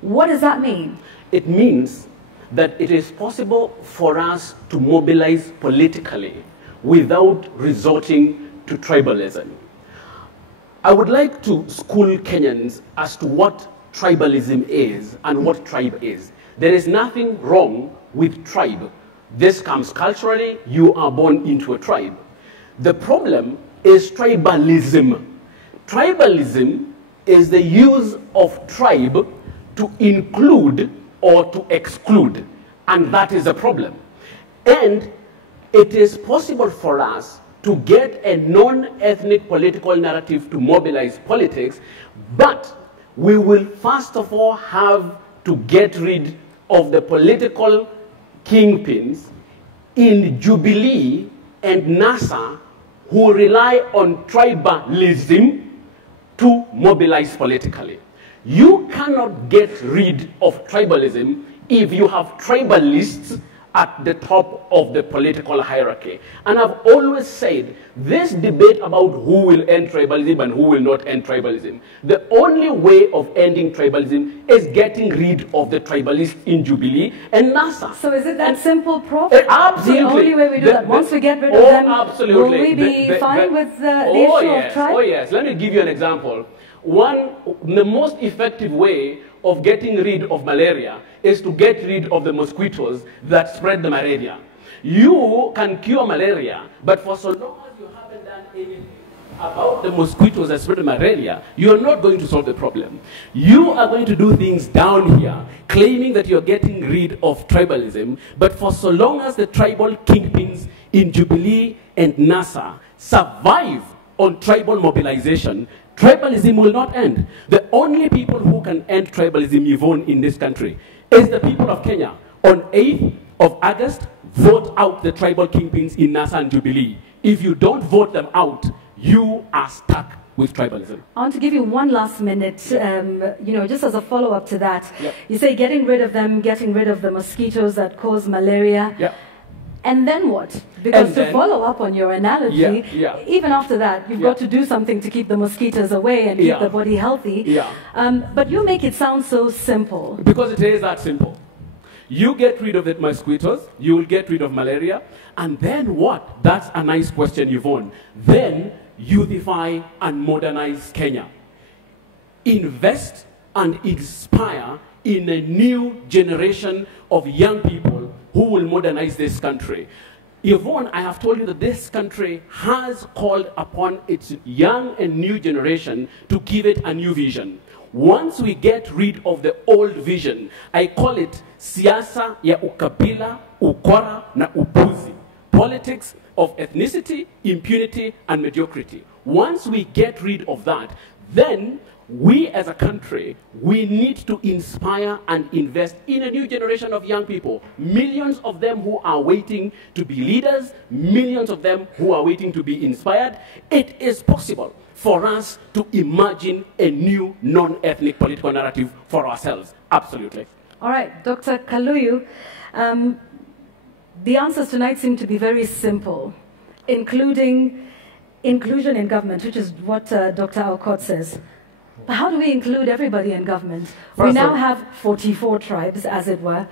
What does that mean? It means that it is possible for us to mobilize politically without resorting to tribalism. I would like to school Kenyans as to what tribalism is and what tribe is. There is nothing wrong with tribe. This comes culturally. You are born into a tribe. The problem is tribalism. Tribalism is the use of tribe to include or to exclude, and that is a problem. And it is possible for us to get a non-ethnic political narrative to mobilize politics, but we will first of all have to get rid of the political kingpins in Jubilee and NASA who rely on tribalism to mobilize politically. You cannot get rid of tribalism if you have tribalists at the top of the political hierarchy. And I've always said, this debate about who will end tribalism and who will not end tribalism, the only way of ending tribalism is getting rid of the tribalists in Jubilee and NASA. So is it that simple, Prof? Absolutely. The only way we do that, once we get rid of them, absolutely. Will we be fine with the issue of tribe? Oh yes, let me give you an example. The most effective way of getting rid of malaria is to get rid of the mosquitoes that spread the malaria. You can cure malaria, but for so long as you haven't done anything about the mosquitoes that spread the malaria, you're not going to solve the problem. You are going to do things down here, claiming that you're getting rid of tribalism, but for so long as the tribal kingpins in Jubilee and NASA survive on tribal mobilization, tribalism will not end. The only people who can end tribalism, Yvonne, in this country is the people of Kenya. On 8th of August, vote out the tribal kingpins in NASA and Jubilee. If you don't vote them out, you are stuck with tribalism. I want to give you one last minute, just as a follow-up to that. Yep. You say getting rid of them, getting rid of the mosquitoes that cause malaria. Yep. And then what? Because to follow up on your analogy, even after that, you've got to do something to keep the mosquitoes away and keep the body healthy. But you make it sound so simple. Because it is that simple. You get rid of the mosquitoes, you will get rid of malaria, and then what? That's a nice question, Yvonne. Then youthify and modernize Kenya. Invest and inspire in a new generation of young people who will modernize this country. Yvonne, I have told you that this country has called upon its young and new generation to give it a new vision. Once we get rid of the old vision, I call it siasa ya ukabila, ukora na upuzi. Politics of ethnicity, impunity, and mediocrity. Once we get rid of that, then we as a country, we need to inspire and invest in a new generation of young people. Millions of them who are waiting to be leaders, millions of them who are waiting to be inspired. It is possible for us to imagine a new non-ethnic political narrative for ourselves. Absolutely. All right, Dr. Kaluyu, the answers tonight seem to be very simple, including inclusion in government, which is what Dr. Aukot says. But how do we include everybody in government? We now have 44 tribes, as it were.